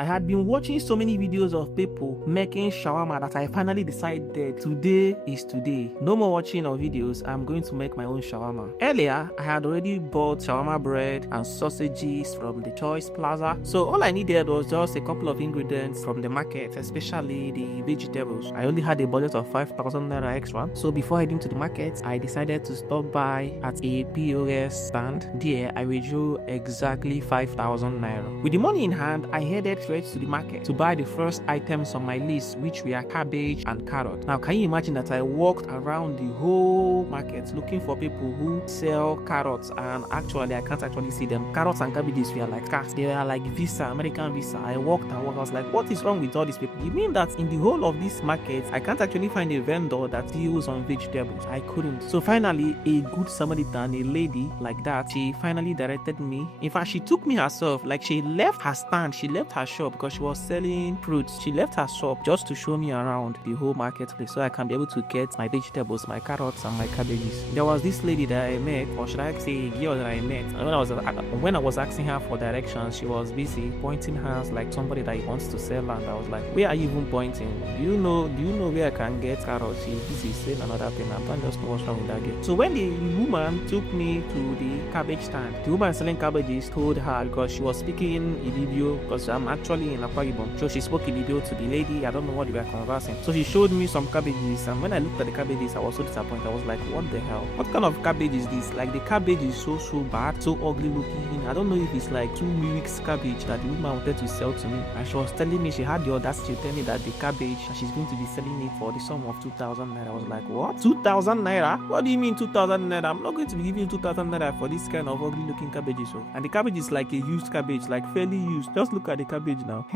I had been watching so many videos of people making shawarma that I finally decided today is today. No more watching of videos, I'm going to make my own shawarma. Earlier, I had already bought shawarma bread and sausages from the Choice Plaza. So all I needed was just a couple of ingredients from the market, especially the vegetables. I only had a budget of 5,000 naira extra. So before heading to the market, I decided to stop by at a POS stand. There, I withdrew exactly 5,000 naira. With the money in hand, I headed straight to the market to buy the first items on my list, which were cabbage and carrot. Now, can you imagine that I walked around the whole market looking for people who sell carrots, and actually, I can't actually see them. Carrots and cabbages were like cats. They were like Visa, American Visa. I walked and walked. I was like, what is wrong with all these people? You mean that in the whole of this market, I can't actually find a vendor that deals on vegetables? I couldn't. So finally, a good Samaritan, a lady like that, she finally directed me. In fact, she took me herself. Like, she left her stand, she left her shop because she was selling fruits. She left her shop just to show me around the whole marketplace so I can be able to get my vegetables, my carrots, and my cabbages. There was this lady that I met, or should I say a girl that I met, and when I was asking her for directions, she was busy pointing hands like somebody that wants to sell land. I was like, where are you even pointing? Do you know where I can get carrots? She's busy saying another thing. I don't just know what's wrong with that girl. So when the woman took me to the cabbage stand, the woman selling cabbages told her, because she was speaking Ibibio, because I'm actually in Akwa Ibom, so she spoke Ibibio to the lady. I don't know what they were conversing. So she showed me some cabbages, and when I looked at the cabbages, I was so disappointed. I was like, what the hell? What kind of cabbage is this? Like, the cabbage is so bad, so ugly looking. I don't know if it's like 2 weeks cabbage that the woman wanted to sell to me. And she was telling me, she had the audacity to tell me that the cabbage, she's going to be selling it for the sum of 2,000 naira. I was like, what? 2,000 naira? What do you mean 2,000 naira? I'm not going to be giving you 2,000 naira for this kind of ugly looking cabbages. So. And the cabbage is like a used cabbage, like fairly used. Just look at the cabbage now.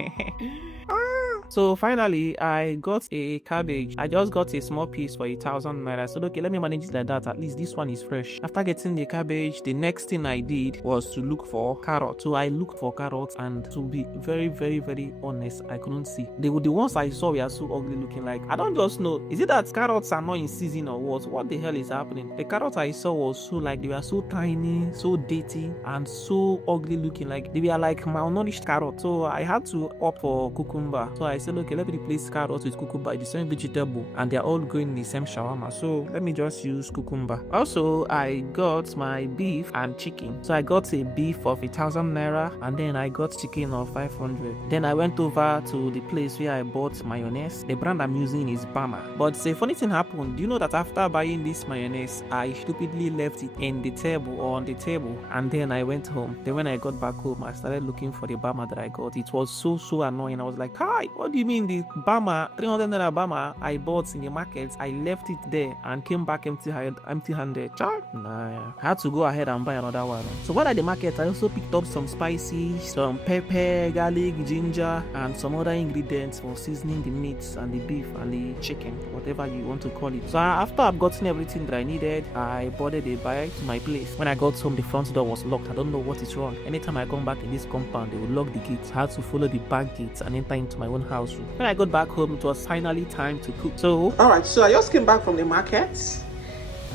So finally, I got a cabbage. I just got a small piece for 1,000 naira. So okay, let me manage it like that. At least this one is fresh. After getting the cabbage, the next thing I did was to look for carrots. So I looked for carrots, and to be very, very, very honest, I couldn't see. The ones I saw were so ugly looking. Like, I don't just know. Is it that carrots are not in season or what? What the hell is happening? The carrots I saw was so like, they were so tiny, so dirty, and so ugly looking. Like, they were like malnourished carrots. So I had to opt for cucumber. So I said, okay, let me replace carrots with cucumber. It's the same vegetable and they're all going in the same shawarma. So let me just use cucumber. Also, I got my beef and chicken. So I got a beef of 1,000 naira, and then I got chicken of 500. Then I went over to the place where I bought mayonnaise. The brand I'm using is Bama. But a funny thing happened. Do you know that after buying this mayonnaise, I stupidly left it in the table or on the table, and then I went home. Then when I got back home, I started looking for the Bama that I got. It was so annoying. I was like, hi, what do you mean the Bama, 300 naira Bama I bought in the market, I left it there and came back empty-handed. Nah, I had to go ahead and buy another one. So while at the market, I also picked up some spices, some pepper, garlic, ginger, and some other ingredients for seasoning the meats and the beef and the chicken, whatever you want to call it. So after I've gotten everything that I needed, I boarded a bike to my place. When I got home, the front door was locked. I don't know what is wrong. Anytime I come back in this compound, they would lock the gates. I had to follow the back gates and enter into my own house room. When I got back home, it was finally time to cook. So alright, so I just came back from the market.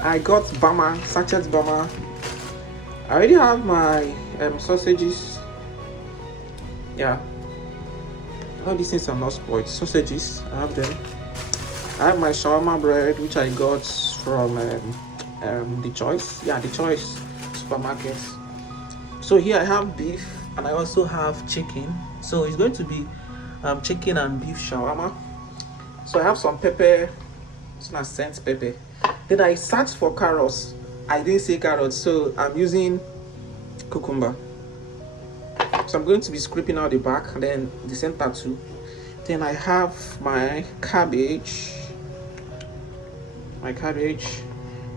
I got Bama, sachet Bama. I already have my sausages. Yeah, all these things are not spoiled. Sausages, I have them. I have my shawarma bread, which I got from the Choice. Yeah, the Choice supermarket. So here I have beef, and I also have chicken. So it's going to be chicken and beef shawarma. So I have some pepper. It's not scent pepper. Then I searched for carrots. I didn't see carrots, so I'm using cucumber. So I'm going to be scraping out the back and then the center too. Then I have my cabbage.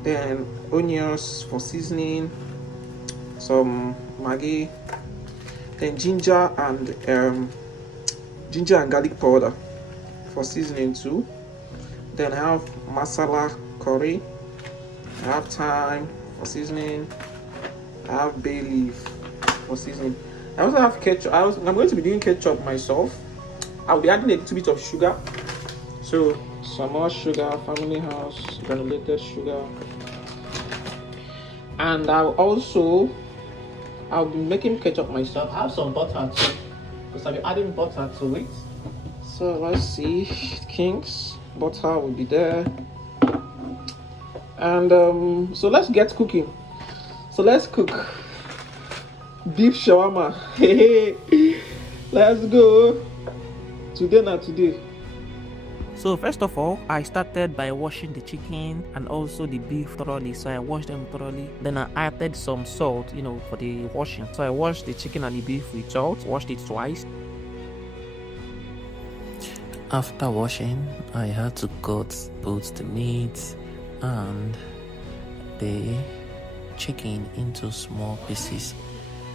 Then onions for seasoning, some Maggi, then ginger and garlic powder for seasoning too. Then I have masala curry. I have thyme for seasoning. I have bay leaf for seasoning. I also have ketchup. I'm going to be doing ketchup myself. I'll be adding a little bit of sugar. So some more sugar, family house granulated sugar. And I'll be making ketchup myself. I have some butter too. because I'll be adding butter to it. So let's see, King's butter will be there. And so let's get cooking. So let's cook beef shawarma. Hey, let's go. Today. So first of all, I started by washing the chicken and also the beef thoroughly. So I washed them thoroughly. Then I added some salt, for the washing. So I washed the chicken and the beef with salt, washed it twice. After washing, I had to cut both the meat and the chicken into small pieces.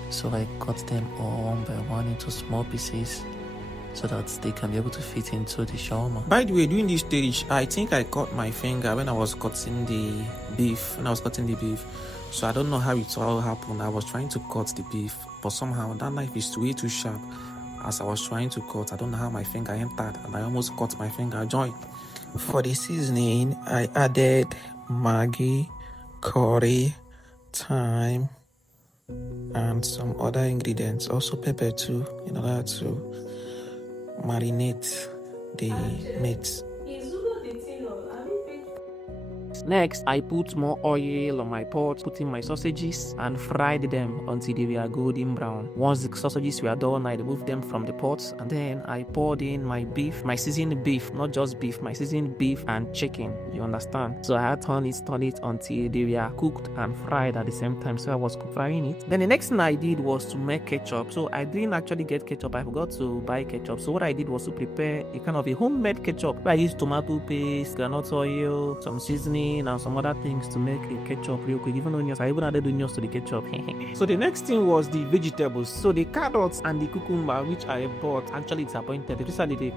So I cut them all one by one into small pieces so that they can be able to fit into the shawarma. By the way, during this stage, I think I cut my finger when I was cutting the beef. So I don't know how it all happened. I was trying to cut the beef, but somehow that knife is way too sharp. As I was trying to cut, I don't know how my finger entered, and I almost cut my finger joint. For the seasoning, I added Maggi, curry, thyme, and some other ingredients, also pepper too, in order to marinate the meat. Next, I put more oil on my pot, put in my sausages and fried them until they were golden brown. Once the sausages were done, I removed them from the pot and then I poured in my beef, my seasoned beef, not just beef, my seasoned beef and chicken, you understand? So I had to turn it until they were cooked and fried at the same time. So I was frying it. Then the next thing I did was to make ketchup. So I didn't actually get ketchup, I forgot to buy ketchup. So what I did was to prepare a kind of a homemade ketchup. I used tomato paste, granite oil, some seasoning, and some other things to make a ketchup real quick. Even onions, I even added onions to the ketchup. So the next thing was the vegetables. So the carrots and the cucumber, which I bought, actually disappointed. Especially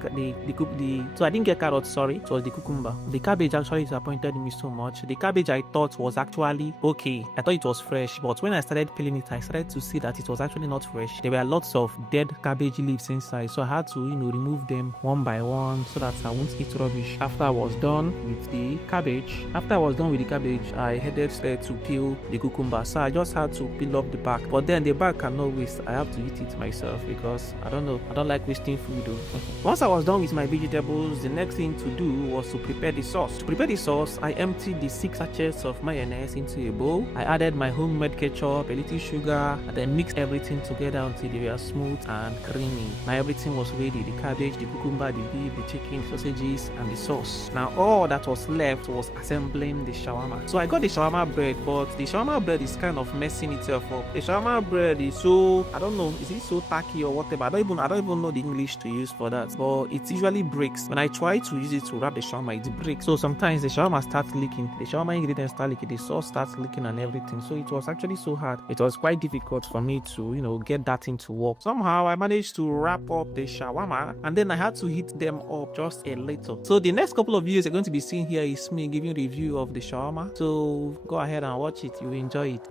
so I didn't get carrots, sorry, it was the cucumber. The cabbage actually disappointed me so much. The cabbage I thought was actually okay. I thought it was fresh, but when I started peeling it, I started to see that it was actually not fresh. There were lots of dead cabbage leaves inside, so I had to, remove them one by one so that I won't eat rubbish. After I was done with the cabbage, I headed straight to peel the cucumber. So I just had to peel off the back. But then the back cannot waste. I have to eat it myself because I don't like wasting food though. Once I was done with my vegetables, the next thing to do was to prepare the sauce. To prepare the sauce, I emptied the 6 sachets of mayonnaise into a bowl. I added my homemade ketchup, a little sugar, and then mixed everything together until they were smooth and creamy. Now everything was ready: the cabbage, the cucumber, the beef, the chicken, sausages, and the sauce. Now all that was left was assembling the shawarma. So I got the shawarma bread, but the shawarma bread is kind of messing itself up. The shawarma bread is so, I don't know, is it so tacky or whatever? I don't even know the English to use for that. But it usually breaks. When I try to use it to wrap the shawarma, it breaks. So sometimes the shawarma starts leaking. The shawarma ingredients start leaking. The sauce starts leaking and everything. So it was actually so hard. It was quite difficult for me to, get that thing to work. Somehow I managed to wrap up the shawarma and then I had to heat them up just a little. So the next couple of videos you're going to be seeing here is me giving a review of the shawarma. So go ahead and watch it. You will enjoy it.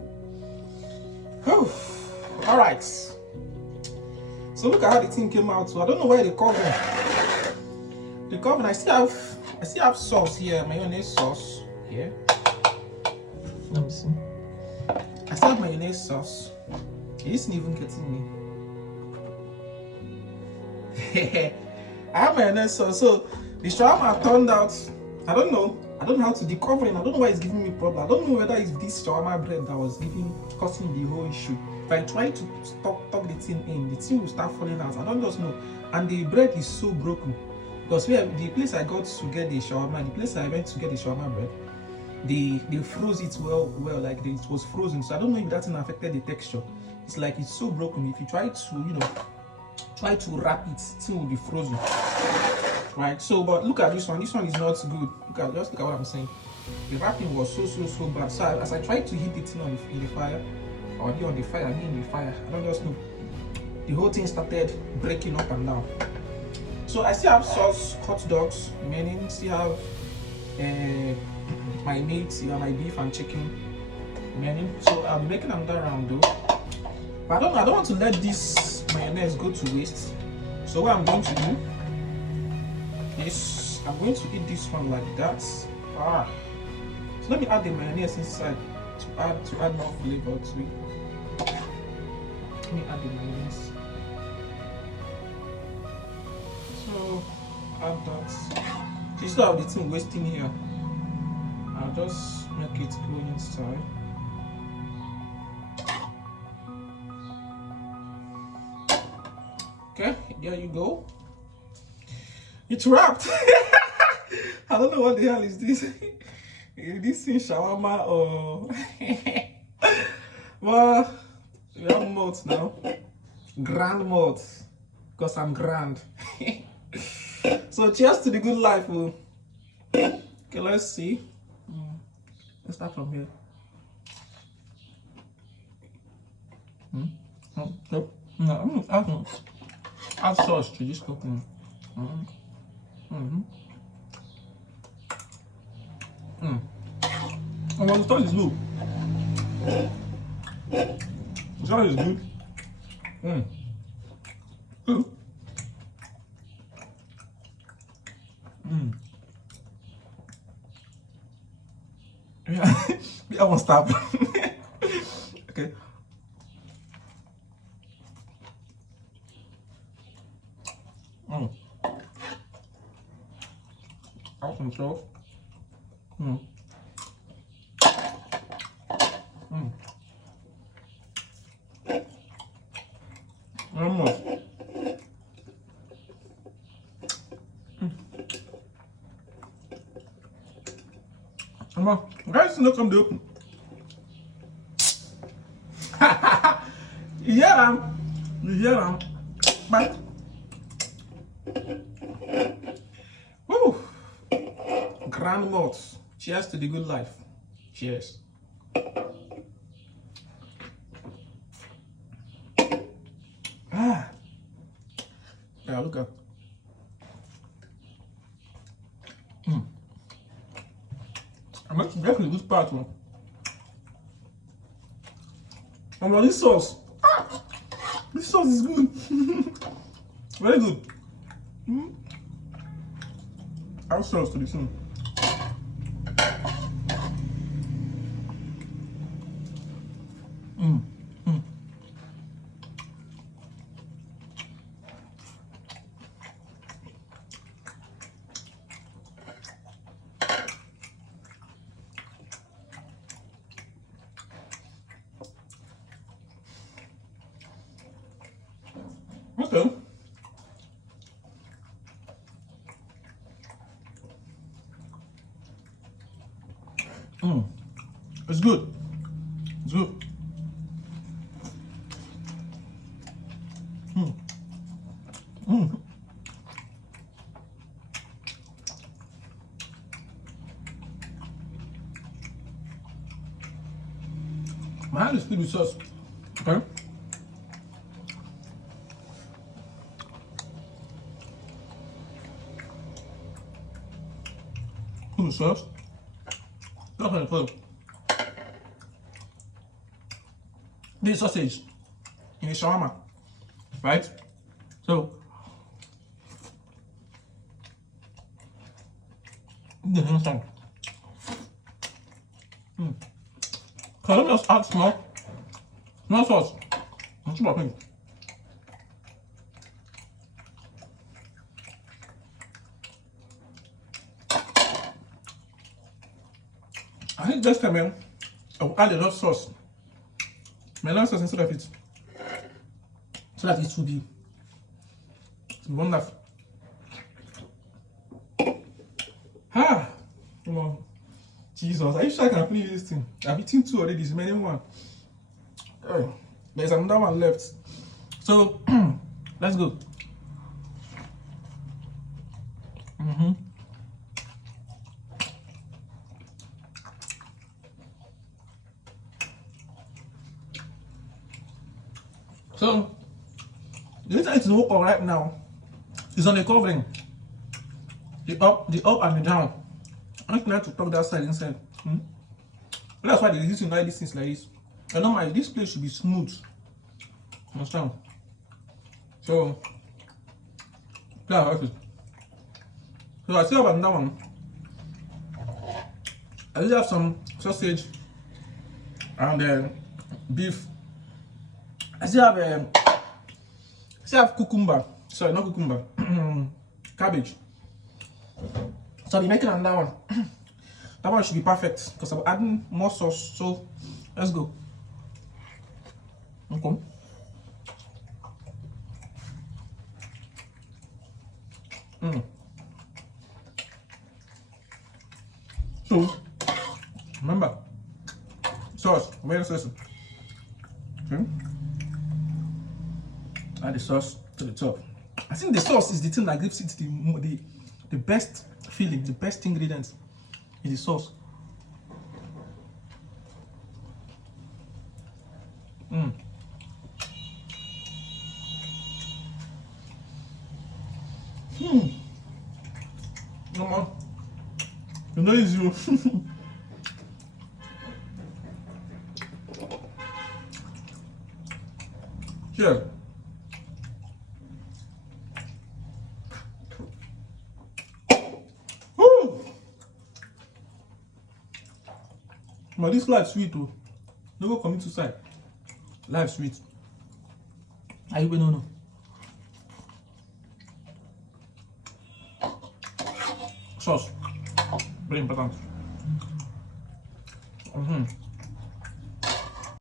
All right. So look at how the thing came out. So I don't know where the cover. The cover. I still have sauce here, mayonnaise sauce here. Let me see. I still have mayonnaise sauce. It isn't even getting me. I have mayonnaise sauce. So the shawarma turned out, I don't know how to decover it. I don't know why it's giving me problem. I don't know whether it's this shawarma bread that was causing the whole issue. If I try to tuck the thing in, the thing will start falling out. I don't just know. And the bread is so broken. Because the place I got to get the shawarma, the place I went to get the shawarma bread, they froze it well, like it was frozen. So I don't know if that thing affected the texture. It's like it's so broken. If you try to wrap it, the thing will be frozen. Right, so but look at this one. This one is not good. Just look at what I'm saying. The wrapping was so bad. So as I tried to heat the thing in the fire, or on the fire, I don't just know. The whole thing started breaking up and down. So I still have sauce, hot dogs remaining. Still have my meat, my beef and chicken remaining. So I'll be making another round though. But I don't want to let this mayonnaise go to waste. So what I'm going to do is I'm going to eat this one like that. So let me add the mayonnaise inside to add more flavor to it. Let me add the mayonnaise. add that. Instead of the thing wasting here, I'll just make it go inside. Okay, there you go. It's wrapped. I don't know what the hell is this. Is this in shawarma or? Well, we have mods now. Grand mods. Because I'm grand. So cheers to the good life. Oh. Okay, let's see. Let's start from here. Add sauce to this cooking. Oh, the sauce is good. The sauce is good. Yeah, I won't stop. Okay. Out control. Almost. Guys, no come do. Yeah, yeah, but woo, grand mods. Cheers to the good life. Cheers. Yeah, look at. I'm actually definitely good part one. I'm on this sauce. This sauce is good. Very good. Add sauce to this one. Okay. It's good. It's good. My hand is filled with sauce. Okay. Filled with sauce. That's what I call it. This is sausage in a shawarma, right? So, this is inside. So let me just add small sauce. That's what I think. I think this time I'll add a lot of sauce. Melon sauce instead of it. So that it will be wonderful. Ah! Come on. Jesus, are you sure I can finish this thing? I've eaten two already, this many one. There's another one left. So, let's go. So, the reason it's not all right now is on the covering. The up and the down. I'm trying to talk that side inside. That's why they're using like these things like this. I know this place should be smooth. Understand? So, yeah, okay. So I still have another one. I still have some sausage and beef. I still have cucumber. Sorry, not cucumber. Cabbage. So I'll be making another one. That one should be perfect because I'm adding more sauce. So let's go. Okay. So remember, sauce. Where is this? Okay. Add the sauce to the top. I think the sauce is the thing that gives it the best feeling, the best ingredients is the sauce. No more. You know it's you. Cheers. Woo! But this life sweet too. No go commit suicide. Life sweet. I even know. Sauce. Very important.